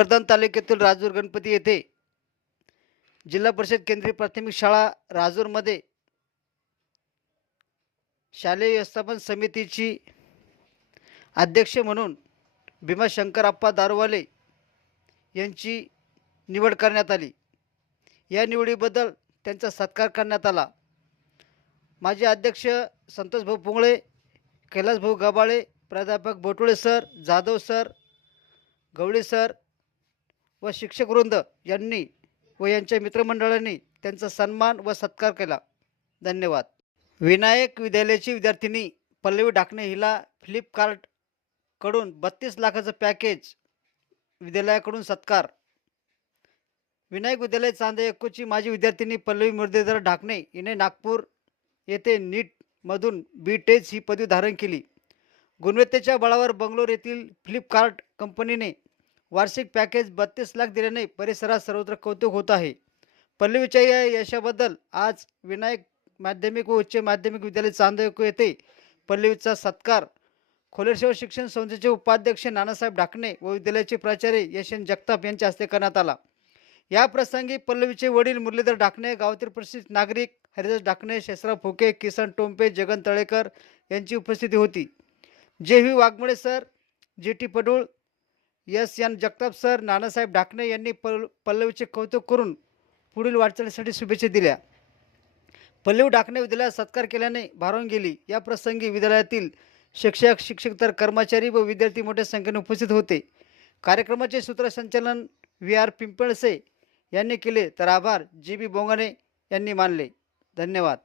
वर्धन तालुक्यातील राजूर गणपती येथे जिल्हा परिषद केंद्रीय प्राथमिक शाळा राजूरमध्ये शालेय व्यवस्थापन समितीची अध्यक्ष म्हणून भीमाशंकर आप्पा दारूवाले यांची निवड करण्यात आली. या निवडीबद्दल त्यांचा सत्कार करण्यात आला. माजी अध्यक्ष संतोषभाऊ पुंगळे कैलासभाऊ गबाळे प्राध्यापक Botule sir Jadhav sir Gawali sir व शिक्षकवृंद यांनी व यांच्या मित्रमंडळांनी त्यांचा सन्मान व सत्कार केला. धन्यवाद. विनायक विद्यालयाची विद्यार्थिनी पल्लवी डाकणे हिला फ्लिपकार्टकडून बत्तीस लाखाचं पॅकेज विद्यालयाकडून सत्कार. विनायक विद्यालय चांदे एक्कोची माजी विद्यार्थिनी पल्लवी मुरदेधर ढाकणे हिने नागपूर येथे नीटमधून बी टेच ही पदवी धारण केली. गुणवत्तेच्या बळावर बंगलोर येथील फ्लिपकार्ट कंपनीने वार्षिक पॅकेज बत्तीस लाख दिल्याने परिसरात सर्वत्र कौतुक होत आहे. पल्लवीच्या या यशाबद्दल आज विनायक माध्यमिक व उच्च माध्यमिक विद्यालय चांदोक येथे पल्लवीचा सत्कार खोलेश्वर शिक्षण संस्थेचे उपाध्यक्ष नानासाहेब ढाकणे व विद्यालयाचे प्राचार्य यशन जगताप यांच्या हस्ते करण्यात आला. या प्रसंगी पल्लवीचे वडील मुरलीधर ढाकणे गावातील प्रसिद्ध नागरिक हरिदास ढाकणे शेषराव फुके किसन टोंपे जगन तळेकर यांची उपस्थिती होती. J V Waghmode sir G T Padul S N Jagtap sir Nanasaheb Dhakane यांनी पल पल्लवीचे कौतुक करून पुढील वाटचालीसाठी शुभेच्छा दिल्या. पल्लवी ढाकणे विद्यालयात सत्कार केल्याने भारून गेली. या प्रसंगी विद्यालयातील शिक्षक शिक्षक तर कर्मचारी व विद्यार्थी मोठ्या संख्येने उपस्थित होते. कार्यक्रमाचे सूत्रसंचालन व्ही आर पिंपळसे यांनी केले. तर आभार. जी बी बोंगाणे यांनी मानले. धन्यवाद.